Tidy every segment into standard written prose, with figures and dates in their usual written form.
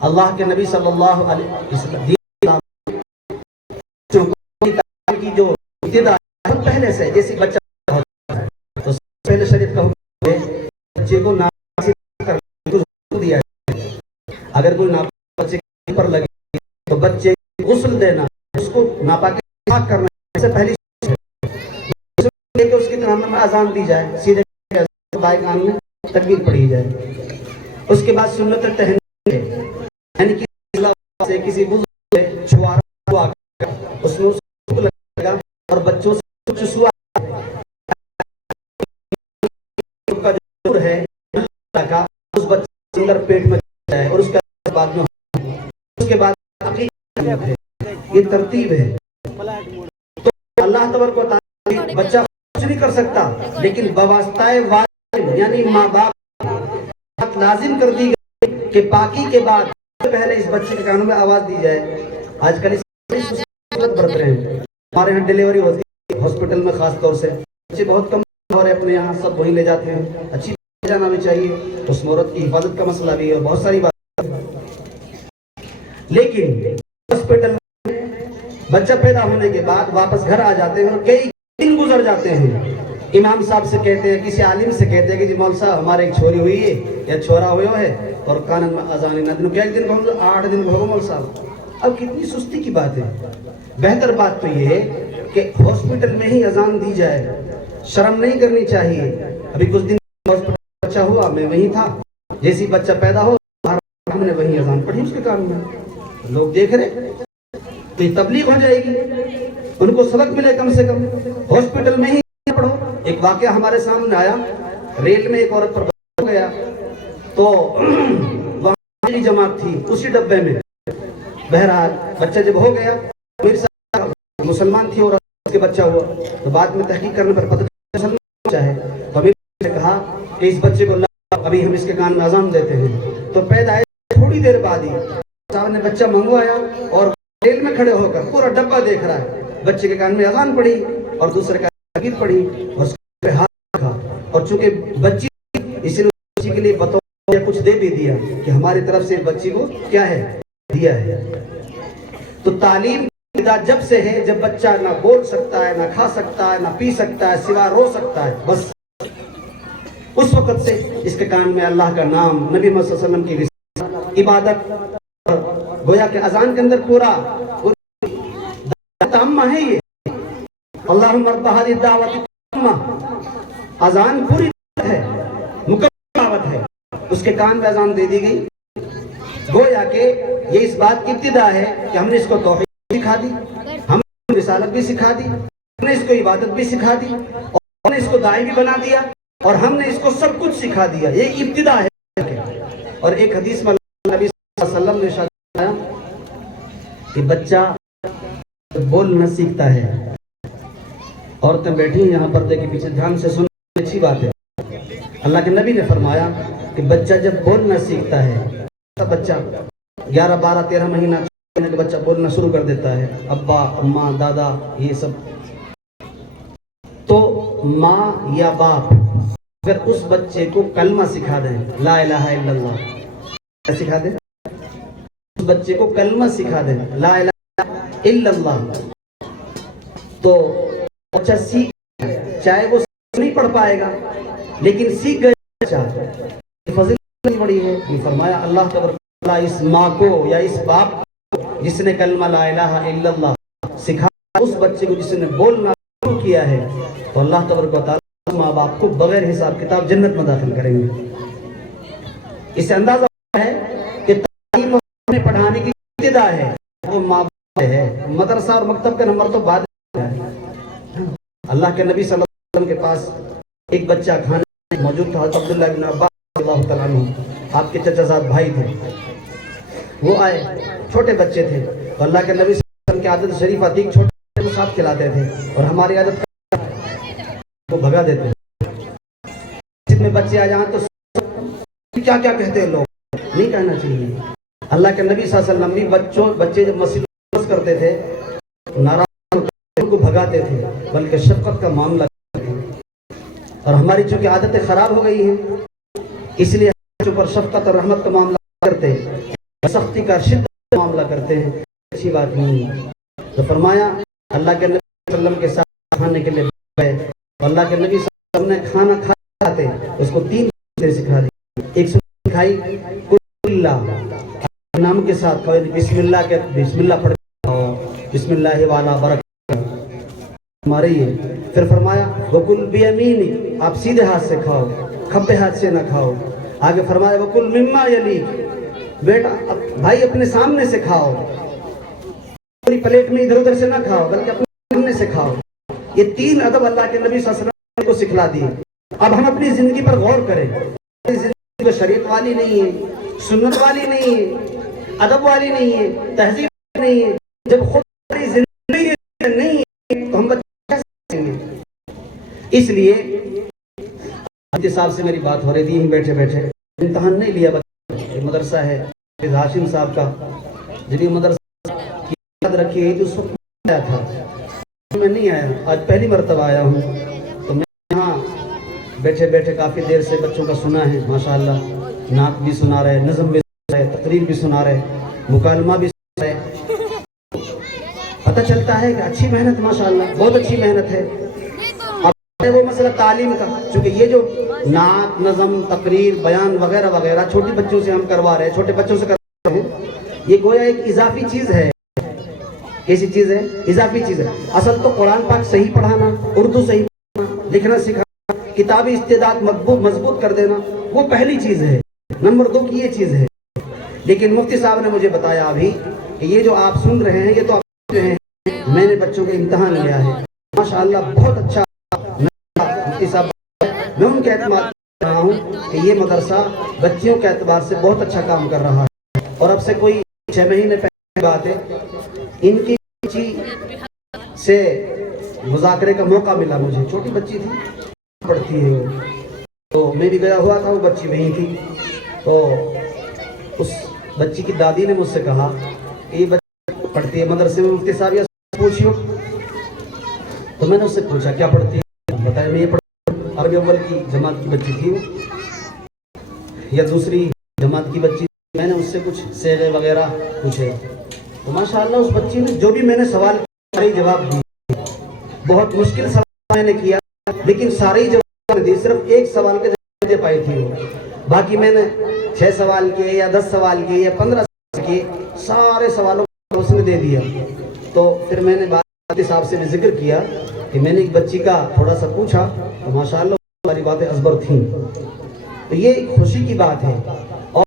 اللہ کے نبی صلی اللہ علیہ وسلم کی جو ابتدا بہت پہلے سے، جیسے بچہ ہوتا ہے تو پہلے شریعت کا حکم ہے بچے کو ناپاک کرنے کو دیا ہے۔ اگر کوئی ناپاک بچے کے پر لگے تو بچے کو غسل دینا، اس کو ناپاک کرنا سے پہلی کہ اس کے کان میں اذان دی جائے، سیدھے بائیں کان میں تکبیر پڑھی جائے۔ اس کے بعد سنت تہنیت ہے، یعنی کہ کسی بزرگ سے چھوارا ہوا اس میں اس کو لگے گا اور بچوں سے چسوا کا جو ہے لگا اس بچے اندر پیٹ میں جائے اور اس کے بعد میں اس کے بعد عقیقہ ہے۔ یہ ترتیب ہے۔ تو اللہ تبارک و تعالی بچہ کچھ نہیں کر سکتا، لیکن بواسطہ والد یعنی ماں باپ لازم کر دی گئی کہ پاکی کے بعد پہلے اس بچے کے کانوں میں آواز دی جائے۔ آج کل اس برت رہے ہیں، ہمارے یہاں ڈیلیوری ہوتی ہے ہاسپٹل میں، خاص طور سے بچے بہت کم ہو رہے، اپنے یہاں سب وہیں لے جاتے ہیں۔ اچھی جانا بھی چاہیے، اس عورت کی حفاظت کا مسئلہ بھی ہے اور بہت ساری بات، لیکن ہاسپٹل میں بچہ پیدا ہونے کے بعد واپس گھر آ جاتے ہیں اور کئی دن گزر جاتے ہیں۔ امام صاحب سے کہتے ہیں، کسی عالم سے کہتے ہیں کہ جی مول صاحب ہمارے ایک چھوری ہوئی ہے یا چھوڑا ہوا ہے اور کانن میں اذان نہ دن کیا دن کہوں گا 8 دن ہوگا مول صاحب۔ اب کتنی سستی کی بات ہے۔ بہتر بات تو یہ ہے کہ ہاسپٹل میں ہی اذان دی جائے، شرم نہیں کرنی چاہیے۔ ابھی کچھ دن ہاسپٹل بچہ ہوا، میں وہیں تھا، جیسی بچہ پیدا ہو ہم نے وہیں اذان پڑھی اس کے کان میں، لوگ دیکھ رہے تو یہ تبلیغ ہو جائے گی، ان کو سبق ملے کم سے کم۔ ہاسپٹل میں ہی پڑھو۔ ایک واقعہ ہمارے سامنے آیا، ریل میں ایک عورت پر ہو گیا تو وہاں جماعت تھی اسی ڈبے میں، بہرحال بچہ جب ہو گیا، میرے ساتھ مسلمان تھی اور اس کے بچہ ہوا تو بعد میں تحقیق کرنے پر پتہ مسلمان بچہ ہے، تو امیر نے کہا کہ اس بچے کو ابھی ہم اس کے کان میں اذان دیتے ہیں۔ تو پیدائش تھوڑی دیر بعد ہی صاحب نے بچہ منگوایا اور ریل میں کھڑے ہو کر پورا ڈبہ دیکھ رہا ہے، بچے کے کان میں اذان پڑھی اور دوسرے کا تحقیق پڑھی اور اس پہ ہاتھ رکھا، اور چونکہ بچی اس نے بچی کے لیے بطور کچھ دے بھی دیا کہ ہماری طرف سے بچی کو کیا ہے دیا ہے۔ تو تعلیم جب سے ہے جب بچہ نہ بول سکتا ہے، نہ کھا سکتا ہے، نہ پی سکتا ہے، سوا رو سکتا ہے، بس اس وقت سے اس کے کان میں اللہ کا نام، نبی محمد صلی اللہ علیہ وسلم کی رسالت، عبادت، گویا کہ اذان کے اندر پورا تامہ ہے۔ یہ اللہم رب ہذہ الدعوۃ التامہ، اذان پوری ہے، مکمل دعوت ہے، اس کے کان میں اذان دے دی گئی۔ گویا کہ یہ اس بات کی ابتدا ہے کہ ہم نے اس کو توحید سکھا دی، ہم نے رسالت بھی سکھا دی، ہم نے اس کو عبادت بھی سکھا دی، اور ہم نے اس کو داعی بھی بنا دیا، اور ہم نے اس کو سب کچھ سکھا دیا۔ یہ ابتدا ہے۔ اور ایک حدیث میں نبی صلی اللہ علیہ وسلم نے ارشاد فرمایا کہ بچہ بولنا سیکھتا ہے، عورتیں بیٹھی ہیں یہاں پردے کے پیچھے، دھیان سے سنیں، اچھی بات ہے۔ اللہ کے نبی نے فرمایا کہ بچہ جب بولنا سیکھتا ہے، بچہ 11 12 13 مہینہ کے بچہ بولنا شروع کر دیتا ہے، ابا اماں دادا یہ سب، تو ماں یا باپ اگر اس بچے کو کلمہ سکھا دیں، لا الہ الا اللہ سکھا دیں، اس بچے کو کلمہ سکھا دیں، لا الہ الا اللہ، تو بچہ سیکھ، چاہے وہ نہیں پڑھ پائے گا لیکن سیکھ گئے بچہ، فضیلت نہیں بڑی ہے۔ یہ فرمایا اللہ تبارک و تعالیٰ اس ماں کو یا اس باپ کو جس نے کلمہ لا الہ الا اللہ سکھایا، اس بچے کو جس نے بولنا شروع کیا ہے، تو اللہ تبارک و تعالیٰ ماں باپ کو بغیر حساب کتاب جنت میں داخل کریں گے۔ اس سے اندازہ ہے کہ تعلیم میں پڑھانے کی ابتدا ہے وہ ماں باپ ہے، مدرسہ اور مکتب کا نمبر تو بعد ہے۔ اللہ کے نبی صلی اللہ علیہ وسلم کے پاس ایک بچہ کھانے موجود تھا، حضرت عبداللہ بن عباس رضی اللہ تعالیٰ عنہ، آپ کے چچا زاد بھائی تھے، وہ آئے، چھوٹے بچے تھے، تو اللہ کے نبی صلی اللہ علیہ وسلم کی عادت شریفہ تھی، چھوٹے بچے کو ساتھ کھلاتے تھے، اور ہماری عادت کو بھگا دیتے ہیں۔ مسجد میں بچے آ جائیں تو کیا کیا کہتے ہیں لوگ، نہیں کہنا چاہیے۔ اللہ کے نبی صلی اللہ علیہ وسلم بھی بچے جب مسجد میں کرتے تھے ناراض ان کو بھگاتے تھے، بلکہ شفقت کا معاملہ کرتے تھے، اور ہماری چونکہ عادتیں خراب ہو گئی ہیں اس لیے بچوں پر شفقت اور رحمت کا معاملہ کرتے ہیں۔ سختی کا شدت معاملہ کرتے ہیں، اچھی بات نہیں ہے۔ تو فرمایا اللہ کے نبی صلی اللہ علیہ وسلم کے ساتھ کھانے کے لیے گئے، اللہ کے نبی صلی اللہ علیہ وسلم نے کھانا کھاتے اس کو 3 چیزیں سکھا دی۔ ایک سنت سکھائی کل اللہ نام کے ساتھ کھاؤ، بسم اللہ پڑھ کے کھاؤ، بسم اللہ والا برکت ہمارے یہ۔ پھر فرمایا وکل بیمینی، آپ سیدھے ہاتھ سے کھاؤ، کھبے ہاتھ سے نہ کھاؤ۔ آگے فرمایا وکل مما یلی، بیٹا بھائی اپنے سامنے سے کھاؤ، پوری پلیٹ میں ادھر ادھر سے نہ کھاؤ بلکہ اپنے سامنے سے کھاؤ۔ یہ 3 ادب اللہ کے نبی صلی اللہ علیہ وسلم کو سکھلا دیے۔ اب ہم اپنی زندگی پر غور کریں، اپنی زندگی جو شریعت والی نہیں ہے، سنت والی نہیں ہے، ادب والی نہیں ہے، تہذیب والی نہیں ہے، جب خود ہماری زندگی نہیں ہے تو ہم بچے کیسے کریں گے؟ اس لیے حافظ صاحب سے میری بات ہو رہی تھی بیٹھے بیٹھے، امتحان نہیں لیا بچہ، مدرسہ ہے حافظ ہاشم صاحب کا، جنہیں مدرسہ کی یاد رکھی ہے تو اس وقت آیا تھا، میں نہیں آیا، آج پہلی مرتبہ آیا ہوں۔ تو میں یہاں بیٹھے بیٹھے کافی دیر سے بچوں کا سنا ہے، ماشاءاللہ نعت بھی سنا رہے، نظم بھی سنا رہے، تقریر بھی سنا رہے، مکالمہ بھی سنا رہے، پتہ چلتا ہے کہ اچھی محنت، ماشاءاللہ بہت اچھی محنت ہے۔ اب وہ مسئلہ تعلیم کا، چونکہ یہ جو نعت، نظم، تقریر، بیان وغیرہ وغیرہ چھوٹے بچوں سے ہم کروا رہے ہیں، چھوٹے بچوں سے کروا رہے ہیں، یہ گویا ایک اضافی چیز ہے۔ کیسی چیز ہے؟ اضافی چیز ہے۔ اصل تو قرآن پاک صحیح پڑھانا، اردو صحیح پڑھانا، لکھنا سکھانا، کتابی استعداد مضبوط کر دینا، وہ پہلی چیز ہے۔ نمبر 2 کی یہ چیز ہے۔ لیکن مفتی صاحب نے مجھے بتایا ابھی کہ یہ جو آپ سن رہے ہیں یہ تو آپ جو ہیں میں نے بچوں کے امتحان لیا ہے، ماشاءاللہ بہت اچھا مفتی صاحب، میں ان کے اعتماد کر رہا ہوں کہ یہ مدرسہ بچیوں کے اعتبار سے بہت اچھا کام کر رہا ہے۔ اور اب سے کوئی 6 مہینے پہلے بات ہے، ان کی بچی سے مذاکرے کا موقع ملا مجھے، چھوٹی بچی تھی، پڑھتی ہے وہ، تو میں بھی گیا ہوا تھا، وہ بچی وہیں تھی، تو اس بچی کی دادی نے مجھ سے کہا کہ یہ بچی پڑھتی ہے مدرسے میں، مفتی صاحب یہ پوچھیو۔ تو میں نے اس سے پوچھا کیا پڑھتی ہے؟ بتایا میں یہ پڑھتی ہوں، عربی اول کی جماعت کی بچی تھی وہ، یا دوسری جماعت کی بچی، میں نے اس سے کچھ صیغے وغیرہ پوچھے، تو ماشاءاللہ اس بچی نے جو بھی میں نے سوال کیا سارے جواب دیے، بہت مشکل سوال میں نے کیا لیکن سارے جواب دی، صرف ایک سوال کے جواب دے پائی تھی وہ، باقی میں نے 6 سوال کیے یا 10 سوال کیے یا 15 سوال کیے، سارے سوالوں کو اس نے دے دیا۔ تو پھر میں نے مفتی صاحب سے بھی ذکر کیا کہ میں نے ایک بچی کا تھوڑا سا پوچھا تو ماشاءاللہ ساری باتیں ازبر تھیں، تو یہ ایک خوشی کی بات ہے۔ اور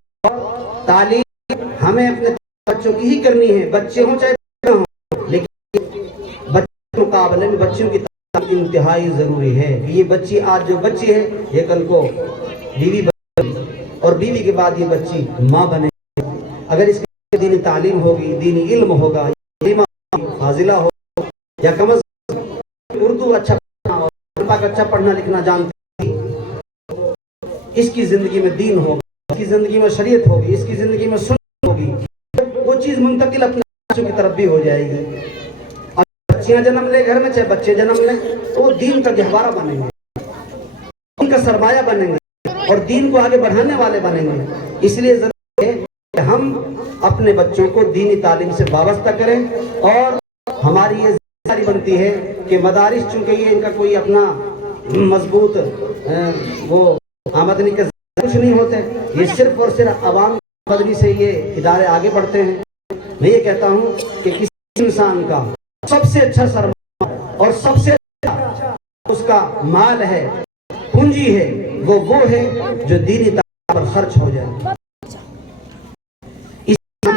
تعلیم ہمیں اپنے بچوں کی ہی کرنی ہے، بچے ہوں چاہے بچے ہوں، لیکن بچوں کے مقابلے میں بچوں کی تعلیم انتہائی ضروری ہے۔ یہ بچی آج جو بچی ہے یہ کل کو بیوی بنے، اور بیوی کے بعد یہ بچی ماں بنے۔ اگر اس کی دینی تعلیم ہوگی، دینی علم ہوگا، فاضلہ ہوگا، یا کم از کم اردو اچھا پڑھنا اور پاک اچھا پڑھنا لکھنا جانتی، اس کی زندگی میں دین ہوگا، اس کی زندگی میں شریعت ہوگی، اس کی زندگی میں سنت ہوگی، وہ چیز منتقل اپنے بچوں کی طرف بھی ہو جائے گی۔ اور بچیاں جنم لے گھر میں، چاہے بچے جنم لیں، تو وہ دین کا گہوارہ بنیں گے، دین کا سرمایہ بنیں گے، اور دین کو آگے بڑھانے والے بنیں گے۔ اس لیے ضروری ہے کہ ہم اپنے بچوں کو دینی تعلیم سے وابستہ کریں، اور ہماری یہ ذمہ داری بنتی ہے کہ مدارس، چونکہ یہ ان کا کوئی اپنا مضبوط وہ آمدنی کے کچھ نہیں ہوتے، یہ صرف اور صرف عوام کی آمدنی سے یہ ادارے آگے بڑھتے ہیں۔ میں یہ کہتا ہوں کہ کسی انسان کا سب سے اچھا سرمایہ اور سب سے اچھا اس کا مال ہے، پونجی ہے، وہ ہے جو دینی تعلیم پر خرچ ہو جائے۔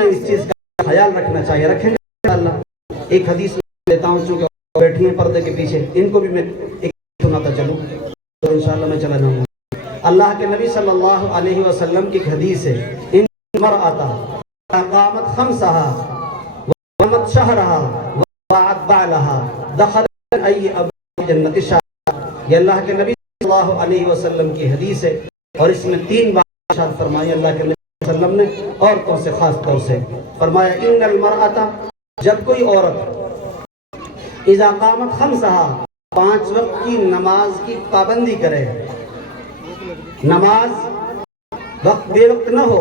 اس چیز کا خیال رکھنا چاہیے، رکھیں گے انشاءاللہ۔ ایک حدیث لیتا ہوں، چونکہ بیٹھی ہیں پردے کے پیچھے، ان کو بھی میں ایک سناتا چلوں تو انشاءاللہ میں چلا جاؤں گا۔ اللہ کے نبی صلی اللہ علیہ وسلم کی ایک حدیث ہے، ان مرأتا قامت خمسہا وقامت شہرہا وقعت بعلہا دخلت ای ابواب جنت الشہر۔ یہ اللہ کے نبی صلی اللہ علیہ وسلم کی حدیث ہے، اور اس میں 3 بات ارشاد فرمائی اللہ کے نبی صلی اللہ علیہ وسلم نے، عورتوں سے خاص طور سے فرمایا ان المرأتا، جب کوئی عورت اذا قامت خمسہا، 5 وقت کی نماز کی پابندی کرے، نماز وقت بے وقت نہ ہو،